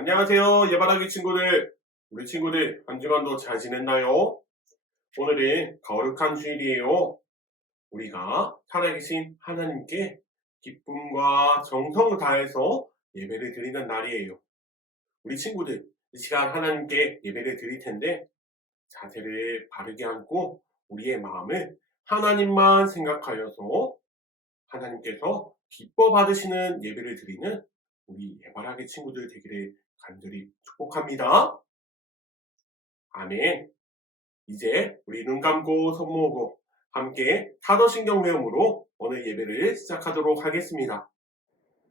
안녕하세요, 예바라기 친구들. 우리 친구들 한 주간도 잘 지냈나요? 오늘은 거룩한 주일이에요. 우리가 살아계신 하나님께 기쁨과 정성을 다해서 예배를 드리는 날이에요. 우리 친구들, 이 시간 하나님께 예배를 드릴 텐데 자세를 바르게 앉고 우리의 마음을 하나님만 생각하여서 하나님께서 기뻐 받으시는 예배를 드리는 우리 예바라기 친구들 되기를 간절히 축복합니다. 아멘. 이제 우리 눈 감고 손 모으고 함께 사도신경 외움으로 오늘 예배를 시작하도록 하겠습니다.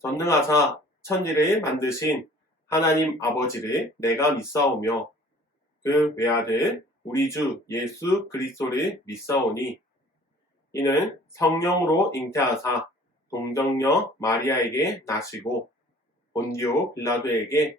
전능하사 천지를 만드신 하나님 아버지를 내가 믿사오며 그 외아들 우리 주 예수 그리스도를 믿사오니 이는 성령으로 잉태하사 동정녀 마리아에게 나시고 본디오 빌라도에게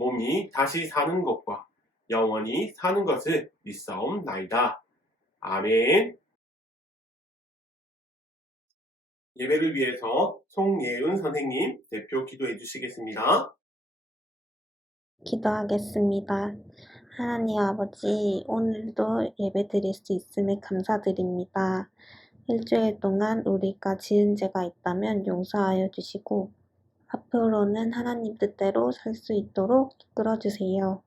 몸이 다시 사는 것과 영원히 사는 것을 믿사옵나이다. 아멘. 예배를 위해서 송예은 선생님 대표 기도해 주시겠습니다. 기도하겠습니다. 하나님 아버지, 오늘도 예배 드릴 수 있음에 감사드립니다. 일주일 동안 우리가 지은 죄가 있다면 용서하여 주시고, 앞으로는 하나님 뜻대로 살 수 있도록 이끌어 주세요.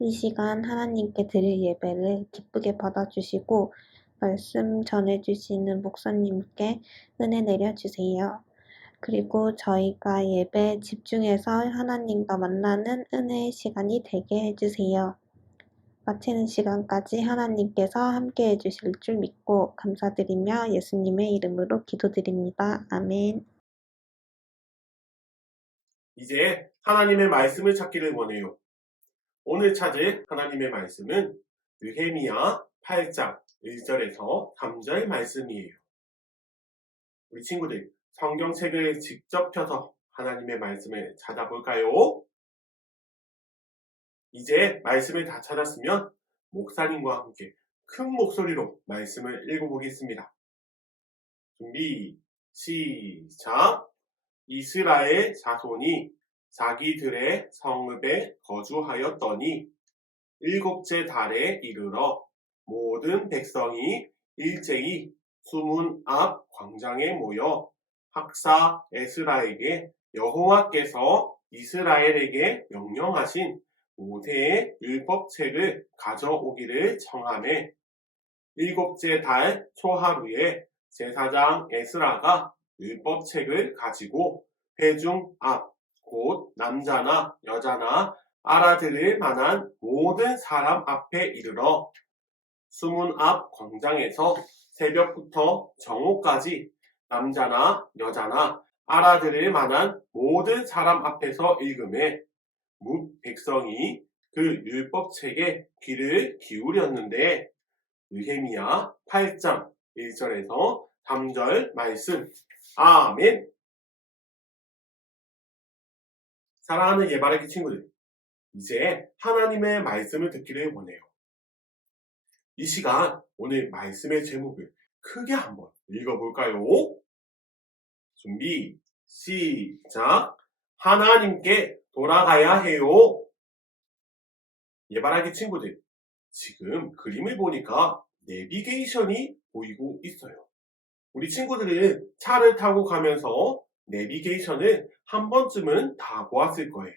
이 시간 하나님께 드릴 예배를 기쁘게 받아주시고, 말씀 전해주시는 목사님께 은혜 내려주세요. 그리고 저희가 예배에 집중해서 하나님과 만나는 은혜의 시간이 되게 해주세요. 마치는 시간까지 하나님께서 함께 해주실 줄 믿고 감사드리며 예수님의 이름으로 기도드립니다. 아멘. 이제 하나님의 말씀을 찾기를 원해요. 오늘 찾을 하나님의 말씀은 느헤미야 8장 1절에서 3절 말씀이에요. 우리 친구들 성경책을 직접 펴서 하나님의 말씀을 찾아볼까요? 이제 말씀을 다 찾았으면 목사님과 함께 큰 목소리로 말씀을 읽어보겠습니다. 준비, 시작! 이스라엘 자손이 자기들의 성읍에 거주하였더니 일곱째 달에 이르러 모든 백성이 일제히 수문 앞 광장에 모여 학사 에스라에게 여호와께서 이스라엘에게 명령하신 모세의 율법책을 가져오기를 청하매 일곱째 달 초하루에 제사장 에스라가 율법책을 가지고 회중 앞, 곧 남자나 여자나 알아들을 만한 모든 사람 앞에 이르러 수문 앞 광장에서 새벽부터 정오까지 남자나 여자나 알아들을 만한 모든 사람 앞에서 읽음에 묵 백성이 그 율법책에 귀를 기울였는데 느헤미야 8장 1절에서 3절 말씀 아멘. 사랑하는 예바르기 친구들 이제 하나님의 말씀을 듣기를 원해요. 이 시간 오늘 말씀의 제목을 크게 한번 읽어볼까요? 준비 시작. 하나님께 돌아가야 해요. 예바라기 친구들 지금 그림을 보니까 내비게이션이 보이고 있어요 우리 친구들은 차를 타고 가면서 내비게이션을 한 번쯤은 다 보았을 거예요.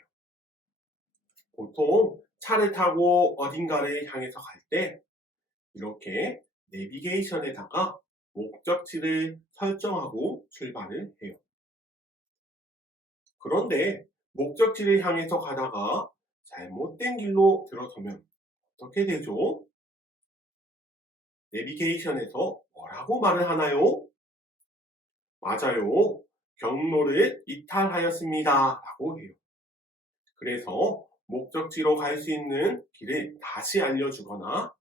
보통 차를 타고 어딘가를 향해서 갈 때 이렇게 내비게이션에다가 목적지를 설정하고 출발을 해요. 그런데 목적지를 향해서 가다가 잘못된 길로 들어서면 어떻게 되죠? 내비게이션에서 뭐라고 말을 하나요? 맞아요. 경로를 이탈하였습니다. 라고 해요. 그래서 목적지로 갈 수 있는 길을 다시 알려주거나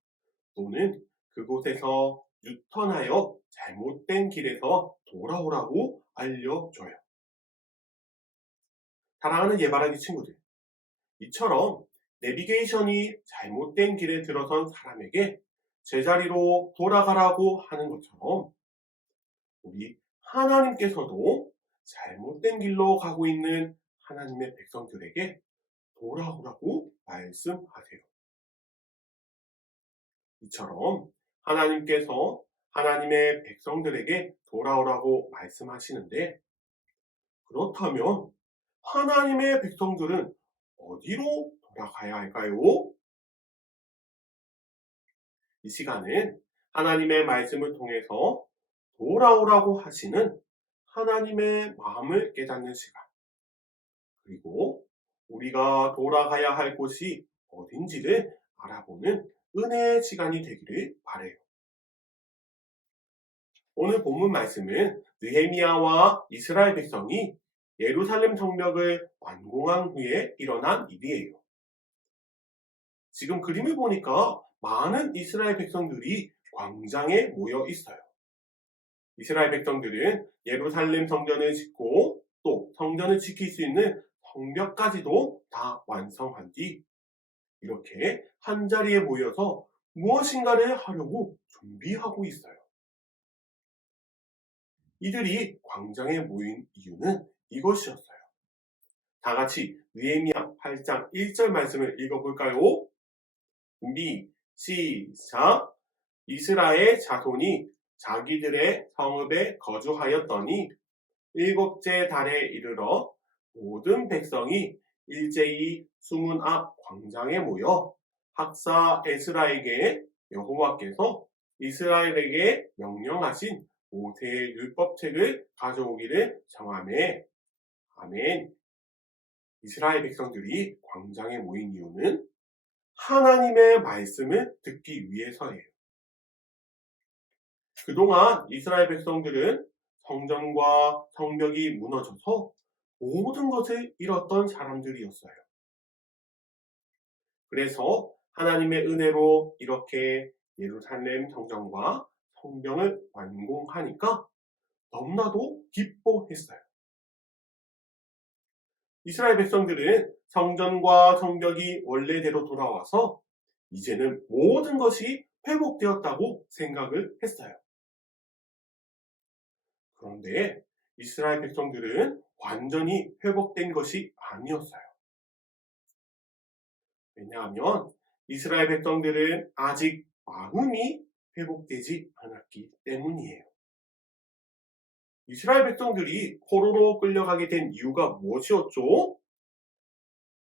또는 그곳에서 유턴하여 잘못된 길에서 돌아오라고 알려줘요. 사랑하는 예바라기 친구들, 이처럼 내비게이션이 잘못된 길에 들어선 사람에게 제자리로 돌아가라고 하는 것처럼 우리 하나님께서도 잘못된 길로 가고 있는 하나님의 백성들에게 돌아오라고 말씀하세요. 이처럼 하나님께서 하나님의 백성들에게 돌아오라고 말씀하시는데 그렇다면 하나님의 백성들은 어디로 돌아가야 할까요? 이 시간은 하나님의 말씀을 통해서 돌아오라고 하시는 하나님의 마음을 깨닫는 시간. 그리고 우리가 돌아가야 할 곳이 어딘지를 알아보는 은혜의 시간이 되기를 바래요. 오늘 본문 말씀은 느헤미야와 이스라엘 백성이 예루살렘 성벽을 완공한 후에 일어난 일이에요. 지금 그림을 보니까 많은 이스라엘 백성들이 광장에 모여 있어요. 이스라엘 백성들은 예루살렘 성전을 짓고 또 성전을 지킬 수 있는 성벽까지도 다 완성한 뒤 이렇게 한 자리에 모여서 무엇인가를 하려고 준비하고 있어요. 이들이 광장에 모인 이유는 이것이었어요. 다 같이 느헤미야 8장 1절 말씀을 읽어볼까요? 준비 시작 이스라엘 자손이 자기들의 성읍에 거주하였더니 일곱째 달에 이르러 모든 백성이 일제히 수문 앞 광장에 모여 학사 에스라에게 여호와께서 이스라엘에게 명령하신 모세의 율법책을 가져오기를 정하매 아멘. 이스라엘 백성들이 광장에 모인 이유는 하나님의 말씀을 듣기 위해서예요. 그동안 이스라엘 백성들은 성전과 성벽이 무너져서 모든 것을 잃었던 사람들이었어요. 그래서 하나님의 은혜로 이렇게 예루살렘 성전과 성경을 완공하니까 너무나도 기뻐했어요. 이스라엘 백성들은 성전과 성벽이 원래대로 돌아와서 이제는 모든 것이 회복되었다고 생각을 했어요. 그런데 이스라엘 백성들은 완전히 회복된 것이 아니었어요. 왜냐하면 이스라엘 백성들은 아직 마음이 회복되지 않았기 때문이에요. 이스라엘 백성들이 포로로 끌려가게 된 이유가 무엇이었죠?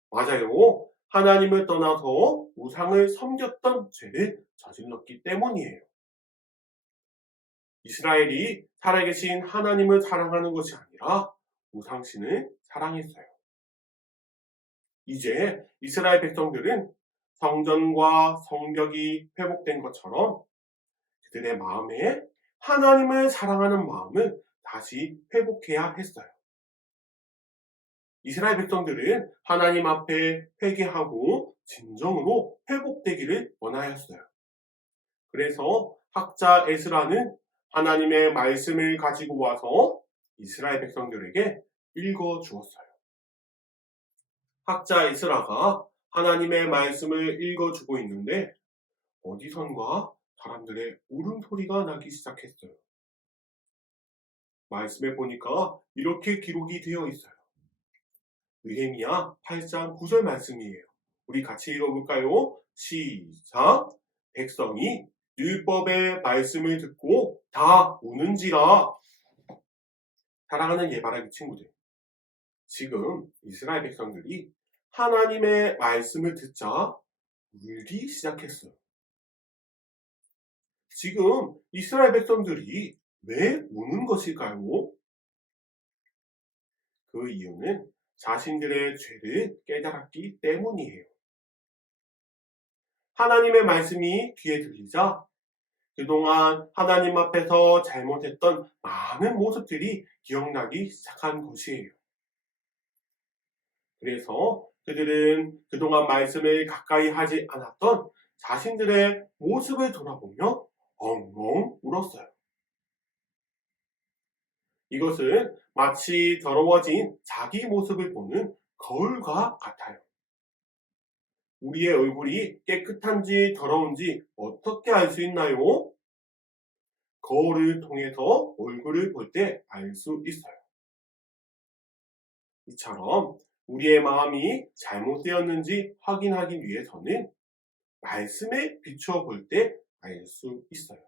맞아요. 하나님을 떠나서 우상을 섬겼던 죄를 저질렀기 때문이에요. 이스라엘이 살아계신 하나님을 사랑하는 것이 아니라 우상신을 사랑했어요. 이제 이스라엘 백성들은 성전과 성벽이 회복된 것처럼 그들의 마음에 하나님을 사랑하는 마음을 다시 회복해야 했어요. 이스라엘 백성들은 하나님 앞에 회개하고 진정으로 회복되기를 원하였어요. 그래서 학자 에스라는 하나님의 말씀을 가지고 와서 이스라엘 백성들에게 읽어 주었어요. 학자 에스라가 하나님의 말씀을 읽어 주고 있는데 어디선가 사람들의 울음소리가 나기 시작했어요. 말씀에 보니까 이렇게 기록이 되어 있어요. 느헤미야 8장 9절 말씀이에요. 우리 같이 읽어볼까요? 시작! 백성이 율법의 말씀을 듣고 다 우는지라. 사랑하는 예바라기 친구들. 지금 이스라엘 백성들이 하나님의 말씀을 듣자 울기 시작했어요. 지금 이스라엘 백성들이 왜 우는 것일까요? 그 이유는 자신들의 죄를 깨달았기 때문이에요. 하나님의 말씀이 귀에 들리자 그동안 하나님 앞에서 잘못했던 많은 모습들이 기억나기 시작한 것이에요. 그래서 그들은 그동안 말씀을 가까이 하지 않았던 자신들의 모습을 돌아보며 엉엉 울었어요. 이것은 마치 더러워진 자기 모습을 보는 거울과 같아요. 우리의 얼굴이 깨끗한지 더러운지 어떻게 알 수 있나요? 거울을 통해서 얼굴을 볼 때 알 수 있어요. 이처럼 우리의 마음이 잘못되었는지 확인하기 위해서는 말씀에 비추어 볼 때 알 수 있어요.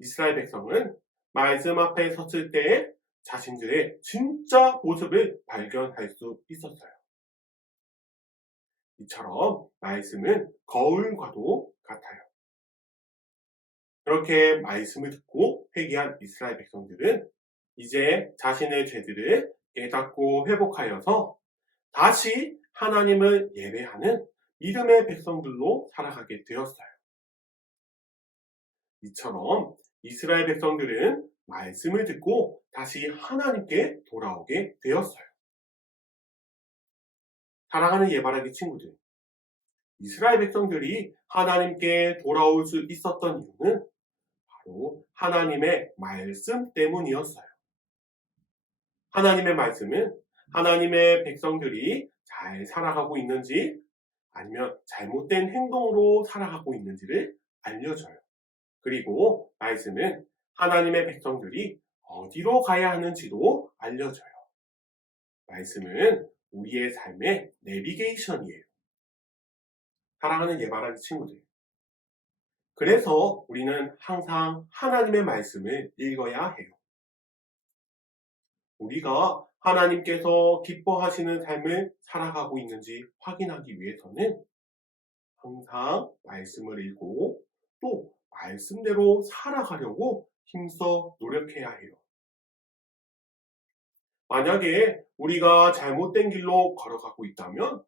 이스라엘 백성은 말씀 앞에 섰을 때 자신들의 진짜 모습을 발견할 수 있었어요. 이처럼 말씀은 거울과도 같아요. 그렇게 말씀을 듣고 회개한 이스라엘 백성들은 이제 자신의 죄들을 깨닫고 회복하여서 다시 하나님을 예배하는 믿음의 백성들로 살아가게 되었어요. 이처럼 이스라엘 백성들은 말씀을 듣고 다시 하나님께 돌아오게 되었어요. 사랑하는 예바라기 친구들, 이스라엘 백성들이 하나님께 돌아올 수 있었던 이유는 바로 하나님의 말씀 때문이었어요. 하나님의 말씀은 하나님의 백성들이 잘 살아가고 있는지 아니면 잘못된 행동으로 살아가고 있는지를 알려줘요. 그리고 말씀은 하나님의 백성들이 어디로 가야 하는지도 알려줘요. 말씀은 우리의 삶의 내비게이션이에요. 사랑하는 예바라기 친구들. 그래서 우리는 항상 하나님의 말씀을 읽어야 해요. 우리가 하나님께서 기뻐하시는 삶을 살아가고 있는지 확인하기 위해서는 항상 말씀을 읽고 또 말씀대로 살아가려고 힘써 노력해야 해요. 만약에 우리가 잘못된 길로 걸어가고 있다면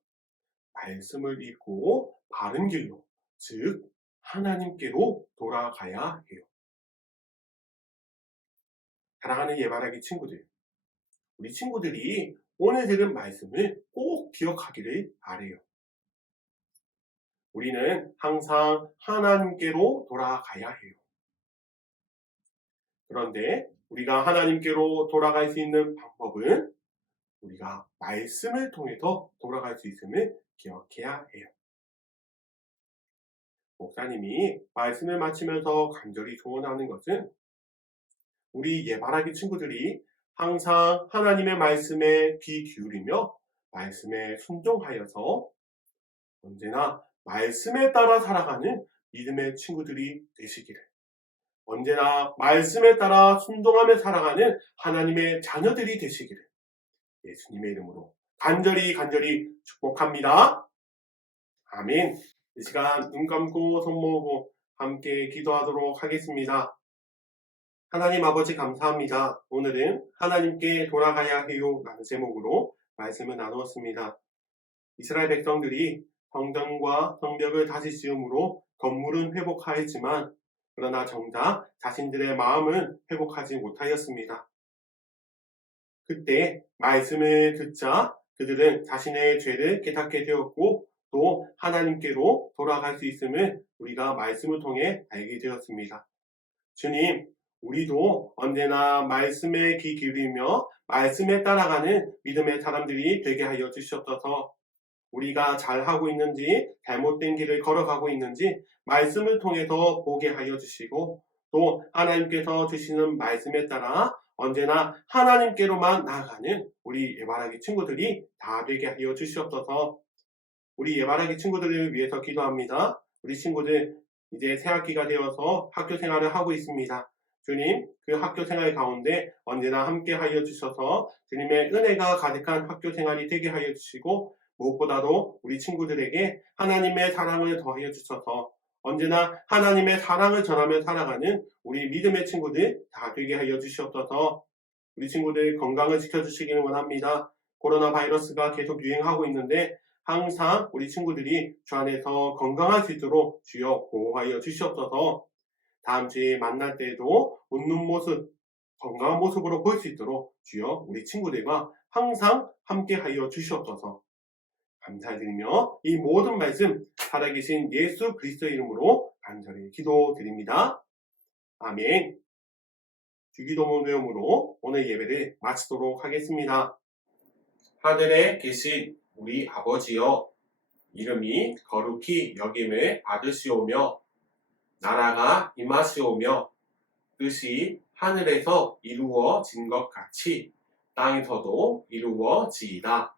말씀을 읽고 바른 길로, 즉 하나님께로 돌아가야 해요. 사랑하는 예바라기 친구들, 우리 친구들이 오늘 들은 말씀을 꼭 기억하기를 바래요. 우리는 항상 하나님께로 돌아가야 해요. 그런데 우리가 하나님께로 돌아갈 수 있는 방법은 우리가 말씀을 통해서 돌아갈 수 있음을 기억해야 해요. 목사님이 말씀을 마치면서 간절히 소원하는 것은 우리 예바라기 친구들이 항상 하나님의 말씀에 귀 기울이며 말씀에 순종하여서 언제나 말씀에 따라 살아가는 믿음의 친구들이 되시기를. 언제나 말씀에 따라 순종하며 살아가는 하나님의 자녀들이 되시기를. 예수님의 이름으로 간절히 간절히 축복합니다. 아멘. 이 시간 눈 감고 손 모으고 함께 기도하도록 하겠습니다. 하나님 아버지 감사합니다. 오늘은 하나님께 돌아가야 해요 라는 제목으로 말씀을 나누었습니다. 이스라엘 백성들이 성전과 성벽을 다시 지음으로 건물은 회복하였지만 그러나 정작 자신들의 마음은 회복하지 못하였습니다. 그때 말씀을 듣자 그들은 자신의 죄를 깨닫게 되었고 또 하나님께로 돌아갈 수 있음을 우리가 말씀을 통해 알게 되었습니다. 주님, 우리도 언제나 말씀에 귀 기울이며 말씀에 따라가는 믿음의 사람들이 되게 하여 주시옵소서. 우리가 잘 하고 있는지 잘못된 길을 걸어가고 있는지 말씀을 통해서 보게 하여 주시고 또 하나님께서 주시는 말씀에 따라 언제나 하나님께로만 나아가는 우리 예바라기 친구들이 다 되게 하여 주시옵소서. 우리 예바라기 친구들을 위해서 기도합니다. 우리 친구들 이제 새학기가 되어서 학교 생활을 하고 있습니다. 주님, 그 학교 생활 가운데 언제나 함께 하여 주셔서 주님의 은혜가 가득한 학교 생활이 되게 하여 주시고 무엇보다도 우리 친구들에게 하나님의 사랑을 더하여 주셔서 언제나 하나님의 사랑을 전하며 살아가는 우리 믿음의 친구들 다 되게 하여 주시옵소서 우리 친구들 건강을 지켜주시기를 원합니다. 코로나 바이러스가 계속 유행하고 있는데 항상 우리 친구들이 주 안에서 건강할 수 있도록 주여 보호하여 주시옵소서 다음 주에 만날 때에도 웃는 모습 건강한 모습으로 볼 수 있도록 주여 우리 친구들과 항상 함께 하여 주시옵소서. 감사드리며 이 모든 말씀 살아계신 예수 그리스도의 이름으로 간절히 기도드립니다. 아멘. 주기도문 외움으로 오늘 예배를 마치도록 하겠습니다. 하늘에 계신 우리 아버지여 이름이 거룩히 여김을 받으시오며 나라가 임하시오며 뜻이 하늘에서 이루어진 것 같이 땅에서도 이루어지이다.